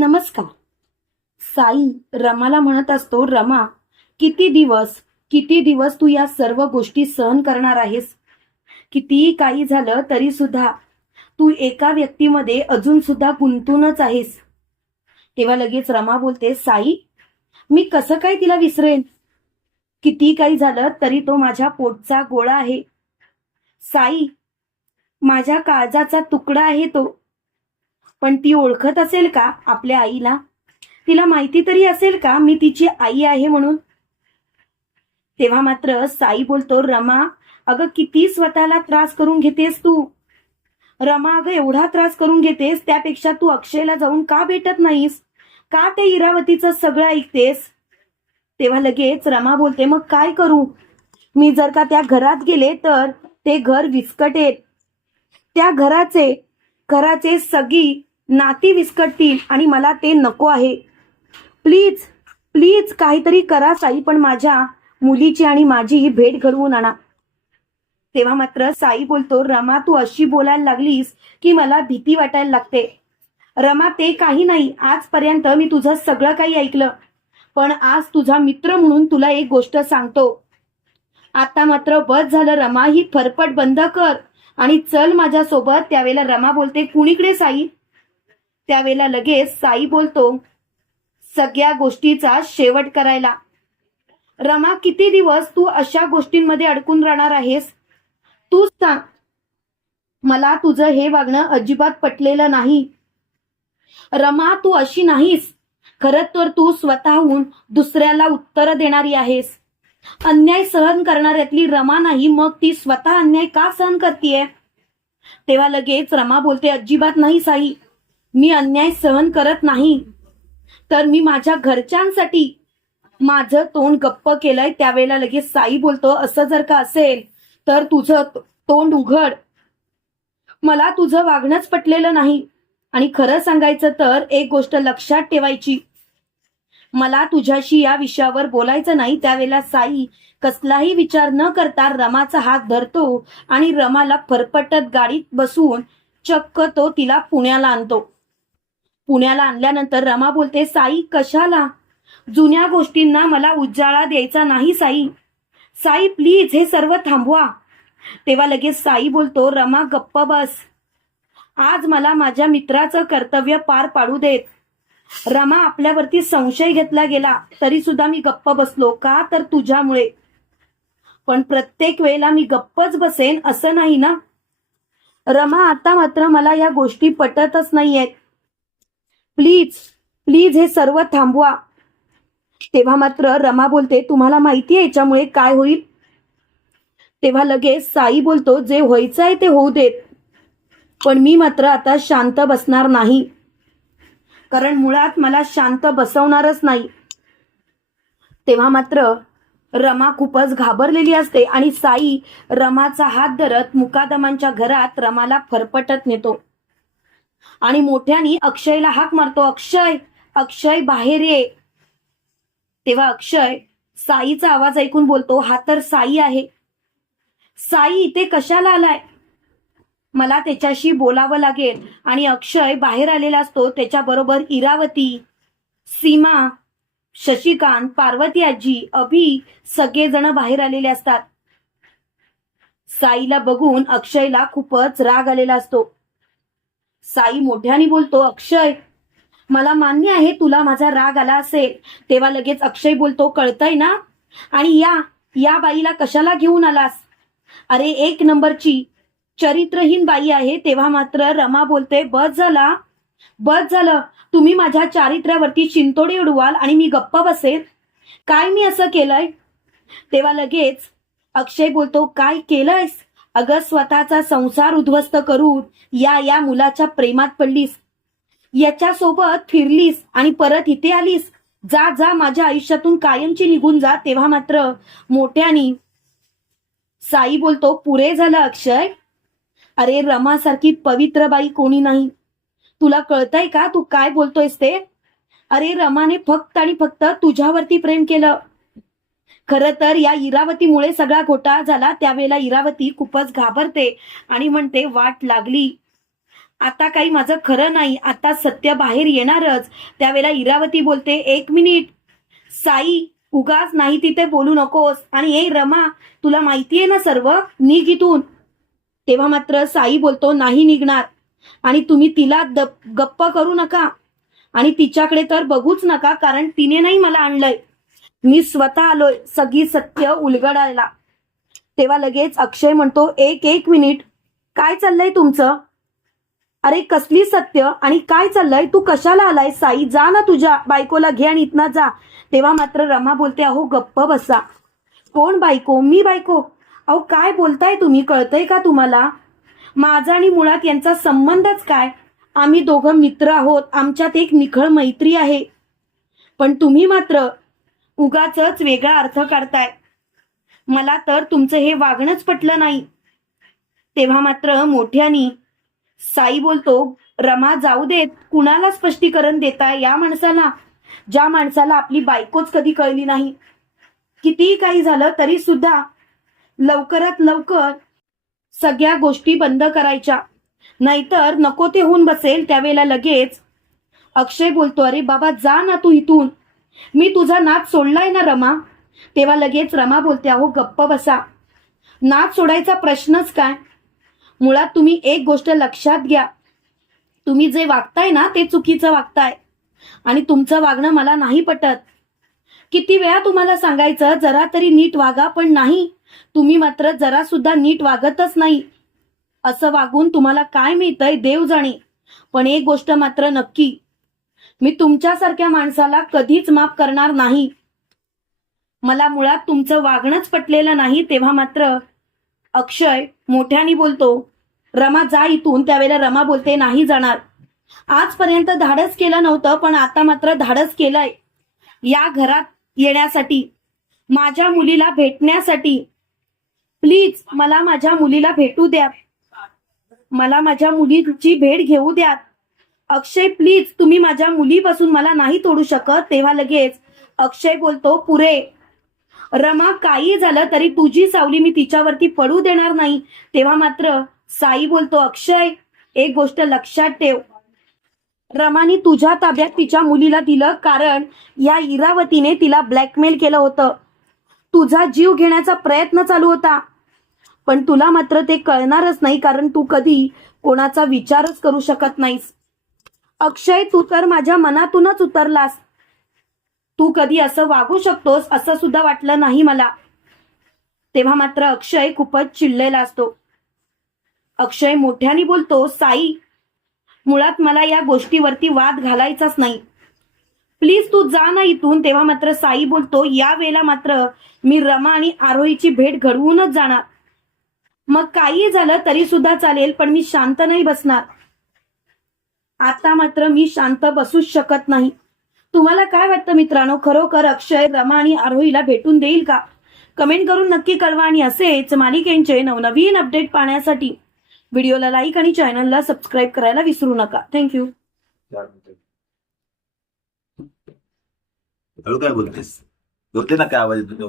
नमस्कार. साई रमाला म्हणत असतो रमा किती दिवस किती दिवस तू या सर्व गोष्टी सहन करणार आहेस? कितीही काही झालं तरी सुद्धा तू एका व्यक्तीमध्ये अजून सुद्धा गुंतूनच आहेस. तेव्हा लगेच रमा बोलते साई मी कसं काय तिला विसरेन? किती काही झालं तरी तो माझ्या पोटचा गोळा आहे. साई माझ्या काळजाचा तुकडा आहे तो. पण ती ओळखत असेल का आपल्या आईला? तिला माहिती तरी असेल का मी तिची आई आहे म्हणून? तेव्हा मात्र साई बोलतो रमा अगं किती स्वतःला त्रास करून घेतेस तू? रमा अगं एवढा त्रास करून घेतेस त्यापेक्षा तू अक्षयला जाऊन का भेटत नाहीस? का ते इरावतीचं सगळं ऐकतेस? तेव्हा लगेच रमा बोलते मग काय करू? मी जर का त्या घरात गेले तर ते घर विस्कटेल. त्या घराचे घराचे सगळी नाती विस्कटतील आणि मला ते नको आहे. प्लीज प्लीज काहीतरी करा साई पण माझ्या मुलीची आणि माझी ही भेट घडवून आणा. तेव्हा मात्र साई बोलतो रमा तू अशी बोलायला लागलीस की मला भीती वाटायला लागते. रमा ते काही नाही. आजपर्यंत मी तुझं सगळं काही ऐकलं. पण आज तुझा मित्र म्हणून तुला एक गोष्ट सांगतो. आता मात्र बस झालं रमा ही फरफट बंद कर आणि चल माझ्यासोबत. त्यावेळेला रमा बोलते कुणीकडे साई? त्यावेळेला लगेच साई बोलतो सगळ्या गोष्टीचा शेवट करायला. रमा किती दिवस तू अशा गोष्टींमध्ये अडकून राहणार आहेस? तूच सांग. मला तुझं हे वागणं अजिबात पटलेलं नाही. रमा तू अशी नाहीस. खरं तर तू स्वतःहून दुसऱ्याला उत्तर देणारी आहेस. अन्याय सहन करणाऱ्यातली रमा नाही मग ती स्वतः अन्याय का सहन करतीये? तेव्हा लगेच रमा बोलते अजिबात नाही साई. मी अन्याय सहन करत नाही. तर मी माझ्या घरच्यांसाठी माझं तोंड गप्प केलंय. त्यावेळेला लगेच साई बोलतो असं जर का असेल तर तुझं तोंड उघड. मला तुझं वागणंच पटलेलं नाही. आणि खरं सांगायचं तर एक गोष्ट लक्षात ठेवायची. मला तुझ्याशी या विषयावर बोलायचं नाही. त्यावेळेला साई कसलाही विचार न करता रमाचा हात धरतो आणि रमाला फरफटत गाडीत बसून चक्क तो तिला पुण्याला आणतो. पुण्याला आणल्यानंतर रमा बोलते साई कशाला? जुन्या गोष्टींना मला उजाळा द्यायचा नाही साई. साई प्लीज हे सर्व थांबवा. तेव्हा लगेच साई बोलतो रमा गप्प बस. आज मला माझ्या मित्राचं कर्तव्य पार पाडू देत. रमा आपल्यावरती संशय घेतला गेला तरी सुद्धा मी गप्प बसलो का तर तुझ्यामुळे? पण प्रत्येक वेळेला मी गप्पच बसेन असं नाही ना? रमा आता मात्र मला या गोष्टी पटतच नाहीयेत. प्लीज प्लीज हे सर्व थांबवा. तेव्हा मात्र रमा बोलते तुम्हाला माहिती आहे याच्यामुळे काय होईल? तेव्हा लगेच साई बोलतो जे व्हायचं आहे ते होऊ देत. पण मी मात्र आता शांत बसणार नाही. कारण मुळात मला शांत बसवणारच नाही. तेव्हा मात्र रमा खूपच घाबरलेली असते आणि साई रमाचा हात धरत मुकादमांच्या घरात रमाला फरफटत नेतो. आणि मोठ्यानी अक्षयला हाक मारतो अक्षय अक्षय बाहेर ये. तेव्हा अक्षय साईचा आवाज ऐकून बोलतो हा तर साई आहे. साई इथे कशाला आलाय? मला त्याच्याशी बोलावं लागेल. आणि अक्षय बाहेर आलेला असतो त्याच्याबरोबर इरावती सीमा शशिकांत पार्वती आजी अभि सगळेजण बाहेर आलेले असतात. साईला बघून अक्षयला खूपच राग आलेला असतो. साई मोठ्याने बोलतो अक्षय मला मान्य आहे तुला माझा राग आला असेल. तेव्हा लगेच अक्षय बोलतो कळतय ना? आणि या या बाईला कशाला घेऊन आलास? अरे एक नंबरची चरित्रहीन बाई आहे. तेव्हा मात्र रमा बोलते बस झाला बस झालं. तुम्ही माझ्या चारित्र्यावरती चिंतोडे उडवाल आणि मी गप्प बसेल. काय मी असं केलंय? तेव्हा लगेच अक्षय बोलतो काय केलंयस? अगं स्वतःचा संसार उद्ध्वस्त करून या या मुलाच्या प्रेमात पडलीस. याच्या सोबत फिरलीस आणि परत इथे आलीस. जा जा माझ्या आयुष्यातून कायमची निघून जा तेव्हा मात्र मोठ्यानी साई बोलतो पुरे झालं अक्षय? अरे रमासारखी पवित्र बाई कोणी नाही. तुला कळतंय का तू काय बोलतोयस ते? अरे रमाने फक्त आणि फक्त तुझ्यावरती प्रेम केलं. खरं तर या इरावतीमुळे सगळा घोटाळा झाला. त्यावेळेला इरावती खूपच घाबरते आणि म्हणते वाट लागली. आता काही माझं खरं नाही. आता सत्य बाहेर येणारच. त्यावेळेला इरावती बोलते एक मिनिट. साई उगाच नाही तिथे बोलू नकोस. आणि ए रमा तुला माहितीये ना सर्व? निघ इथून. तेव्हा मात्र साई बोलतो नाही निघणार. आणि तुम्ही तिला गप्प करू नका. आणि तिच्याकडे तर बघूच नका कारण तिने नाही मला आणलंय. मी स्वतः आलोय सगळी सत्य उलगडायला. तेव्हा लगेच अक्षय म्हणतो एक एक मिनिट काय चाललंय तुमचं? अरे कसली सत्य आणि काय चाललंय? तू कशाला आलाय साई? जा ना तुझ्या बायकोला घे आणि इथनं जा. तेव्हा मात्र रमा बोलते अहो गप्प बसा. कोण बायको? मी बायको? अहो काय बोलताय तुम्ही? कळतंय का तुम्हाला? माझा आणि मुळात यांचा संबंधच काय? आम्ही दोघं मित्र आहोत आमच्यात एक निखळ मैत्री आहे. पण तुम्ही मात्र उगाच वेगळा अर्थ काढताय मला तर तुमचं हे वागणंच पटलं नाही. तेव्हा मात्र मोठ्यानी साई बोलतो रमा जाऊ देत. कुणाला स्पष्टीकरण देताय या माणसाला? ज्या माणसाला आपली बायकोच कधी कळली नाही. कितीही काही झालं तरी सुद्धा लवकरात लवकर सगळ्या गोष्टी बंद करायच्या. नाहीतर नको ते होऊन बसेल त्यावेळेला लगेच. अक्षय बोलतो अरे बाबा जा ना तू इथून. मी तुझा नाच सोडलाय ना रमा? तेव्हा लगेच रमा बोलते अहो गप्प बसा. नाच सोडायचा प्रश्नच काय? मुळात तुम्ही एक गोष्ट लक्षात घ्या. तुम्ही जे वागताय ना ते चुकीचं वागताय. आणि तुमचं वागणं मला नाही पटत. किती वेळा तुम्हाला सांगायचं जरा तरी नीट वागा पण नाही. तुम्ही मात्र जरा सुद्धा नीट वागतच नाही. असं वागून तुम्हाला काय मिळतंय देव जाणे पण एक गोष्ट मात्र नक्की. मी तुमच्यासारख्या माणसाला कधीच माफ करणार नाही. मला मुळात तुमचं वागणंच पटलेलं नाही तेव्हा मात्र अक्षय मोठ्याने बोलतो रमा जा इथून त्यावेळेला रमा बोलते नाही जाणार. आजपर्यंत धाडस केलं नव्हतं पण आता मात्र धाडस केलंय. या घरात येण्यासाठी माझ्या मुलीला भेटण्यासाठी. प्लीज मला माझ्या मुलीला भेटू द्या. मला माझ्या मुलीची भेट घेऊ द्या. अक्षय प्लीज तुम्ही माझ्या मुलीपासून मला नाही तोडू शकत. तेव्हा लगेच अक्षय बोलतो पुरे रमा काही झालं तरी तुझी सावली मी तिच्यावरती पडू देणार नाही. तेव्हा मात्र साई बोलतो अक्षय एक गोष्ट लक्षात ठेव. रमाने तुझ्या ताब्यात तिच्या मुलीला दिलं कारण या इरावतीने तिला ब्लॅकमेल केलं होतं. तुझा जीव घेण्याचा प्रयत्न चालू होता. पण तुला मात्र ते कळणारच नाही कारण तू कधी कोणाचा विचारच करू शकत नाहीस. अक्षय तू तर माझ्या मनातूनच उतरलास. तू कधी असं वागू शकतोस असं सुद्धा वाटलं नाही मला. तेव्हा मात्र अक्षय खूपच चिडलेला असतो. अक्षय मोठ्याने बोलतो साई मुळात मला या गोष्टीवरती वाद घालायचाच नाही. प्लीज तू जा ना इथून. तेव्हा मात्र साई बोलतो या वेळेला मात्र मी रमा आणि आरोहीची भेट घडवूनच जाणार. मग काही झालं तरी सुद्धा चालेल पण मी शांत नाही बसणार. आता मात्र मी शांत बसूच शकत नाही. तुम्हाला काय वाटतं मित्रांनो? खरोखर अक्षय रमा आणि आरोहीला भेटून देईल का? कमेंट करून नक्की कळवा आणि असेच मालिकेंचे नवनवीन अपडेट पाहण्यासाठी व्हिडिओला लाईक आणि चॅनलला सबस्क्राईब करायला विसरू नका. थँक्यू काय बोलतेस? बोलते ना काय आवाज येतो